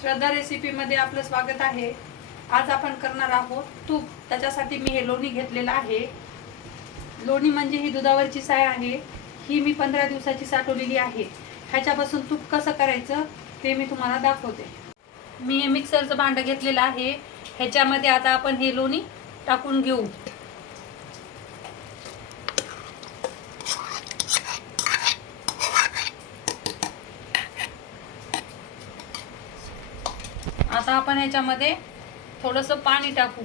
श्रद्धा रेसिपीमध्ये आपलं स्वागत आहे. आज आपण करणार आहोत तूप. त्याच्यासाठी मी हे लोणी घेतलेलं आहे. लोणी म्हणजे ही दुधावरची साय आहे. ही मी पंधरा दिवसाची साठवलेली आहे. ह्याच्यापासून तूप कसं करायचं ते मी तुम्हाला दाखवते. मी हे मिक्सरचं भांडं घेतलेलं आहे. ह्याच्यामध्ये आता आपण हे लोणी टाकून घेऊ आता आपण ह्याच्यामध्ये थोडंसं पाणी टाकू.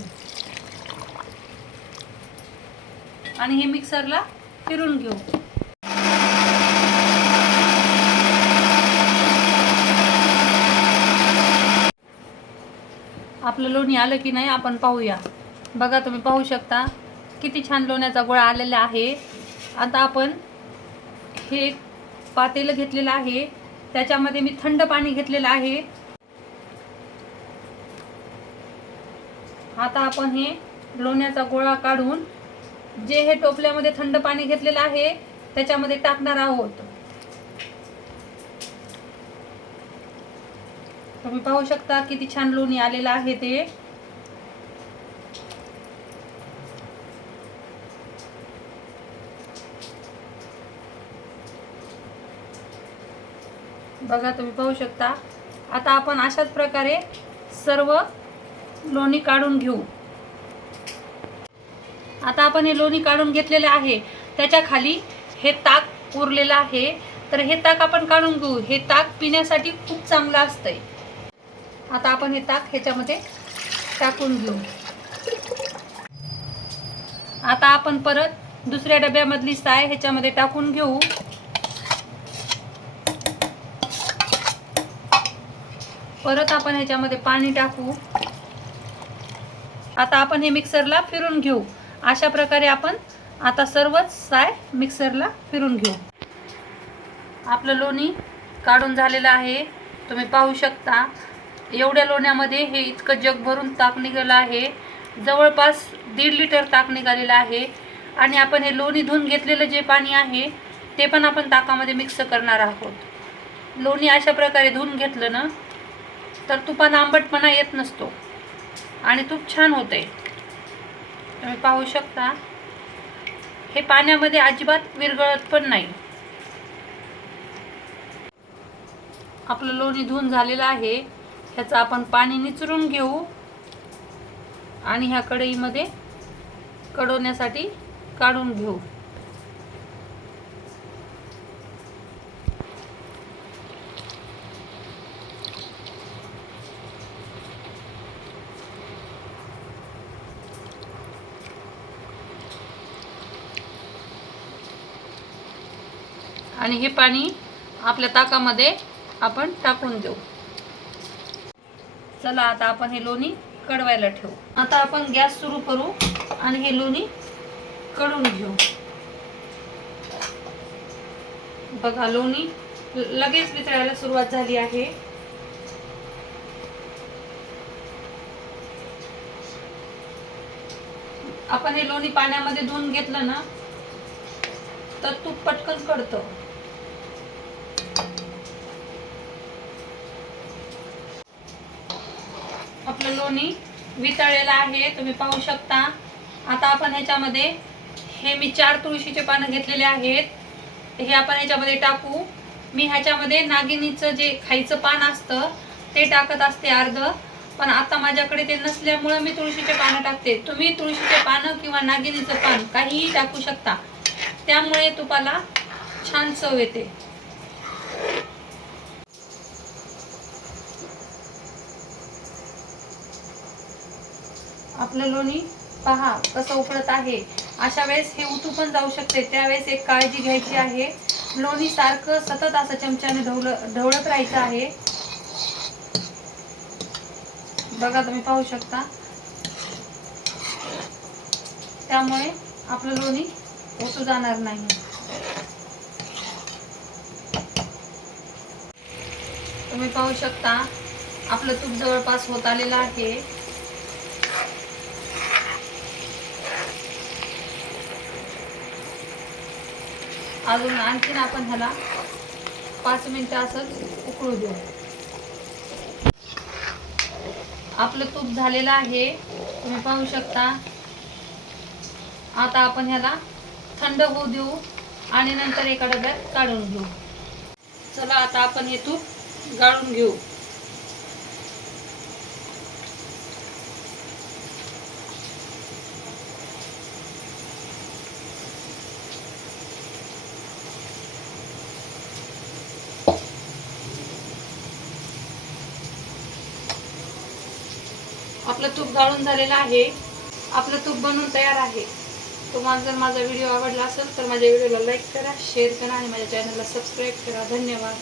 आणि हे मिक्सरला फिरून घेऊ. आपलं लोणी आलं की नाही आपण पाहूया. बघा तुम्ही पाहू शकता किती छान लोण्याचा गोळा आलेला आहे. आता आपण हे पातेलं घेतलेलं आहे. त्याच्यामध्ये मी थंड पाणी घेतलेलं आहे. आता आपण हे लोण्याचा गोळा काढून जे हे टोपल्यामध्ये थंड पाणी घेतलेलं आहे त्याच्यामध्ये टाकणार आहोत. तुम्ही पाहू शकता किती छान लोणी आलेलं आहे ते. बघा तुम्ही पाहू शकता. आता आपण अशाच प्रकारे सर्व लोणी काढून घेऊ. आता आपण हे लोणी काढून घेतलेले आहे. त्याच्याखाली हे ताक उरलेलं आहे. तर हे ताक आपण काढून घेऊ. हे ताक पिण्यासाठी खूप चांगलं असतंय. आता आपण हे ताक ह्याच्यामध्ये टाकून घेऊ. आता आपण परत दुसऱ्या डब्यामधली साय ह्याच्यामध्ये टाकून घेऊ. परत आपण ह्याच्यामध्ये पाणी टाकू. आता आपण हे मिक्सरला फिरून घेऊ. अशा प्रकारे आपण आता सर्वच साय मिक्सरला फिरून घेऊ. आपलं लोणी काढून झालेलं आहे. तुम्ही पाहू शकता एवढ्या लोण्यामध्ये हे इतकं जग भरून ताक निघालं आहे. जवळपास दीड लिटर ताक निघालेलं आहे. आणि आपण हे लोणी धुवून घेतलेलं जे पाणी आहे ते पण आपण ताकामध्ये मिक्स करणार आहोत. लोणी अशा प्रकारे धुवून घेतलं ना तर तुपाला आंबटपणा येत नसतो. आणि तूप छान होते तुम्ही पाहू शकता. हे पाण्यामध्ये अजिबात विरघळत पण नाही. आपलं लोणी धुवून झालेलं आहे. ह्याचं आपण पाणी निचरून घेऊ. आणि ह्या कढईमध्ये कडवण्यासाठी काढून घेऊ. आणि हे पाणी आपल्या ताकामध्ये आपण टाकून देऊ. चला आता आपण हे लोणी कडवायला ठेवू. आता आपण गॅस सुरू करू आणि हे लोणी कडून घेऊ. बघा लोणी लगेच वितळायला सुरुवात झाली आहे. आपण हे लोणी पाण्यामध्ये धुवून घेतलं ना तर तूप पटकन कडतं आपलं लोणी वितळलेलं आहे तुम्ही पाहू शकता. आता आपण ह्याच्यामध्ये हे मी चार तुळशीचे पानं घेतलेले आहेत. हे आपण ह्याच्यामध्ये टाकू. मी ह्याच्यामध्ये नागिनीचं जे खायचं पान असतं ते टाकत असते अर्ध. पण आता माझ्याकडे ते नसल्यामुळं मी तुळशीचे पानं टाकते. तुम्ही तुळशीचे पानं किंवा नागिनीचं पान काहीही टाकू शकता. त्यामुळे तुपाला छान चव येते. आपलं लोणी पहा कसं उकळत आहे. अशा वेळेस हे उतू पण जाऊ शकते. त्यावेळेस एक काळजी घ्यायची आहे. लोणी सारखं सतत असं चमच्याने ढवळ ढवळत राहायचं आहे. बघा तुम्ही पाहू शकता. त्यामुळे आपलं लोणी ओतू जाणार नाही. तुम्ही पाहू शकता आपलं तूप जवळपास होत आलेलं आहे. अजून आणखीन आपण ह्याला पाच मिनटं असंच उकळू देऊ. आपलं तूप झालेलं आहे. तुम्ही पाहू शकता. आता आपण ह्याला थंड होऊ देऊ आणि नंतर एका डब्यात काढून घेऊ. चला आता आपण हे तूप गाळून घेऊ. आपलं तूप गाळून झालेलं आहे. आपलं तूप बनवून तयार आहे. तुम्हाला जर माझा व्हिडिओ आवडला असेल तर माझ्या व्हिडिओला लाईक करा शेअर करा आणि माझ्या चॅनलला सबस्क्राईब करा. धन्यवाद.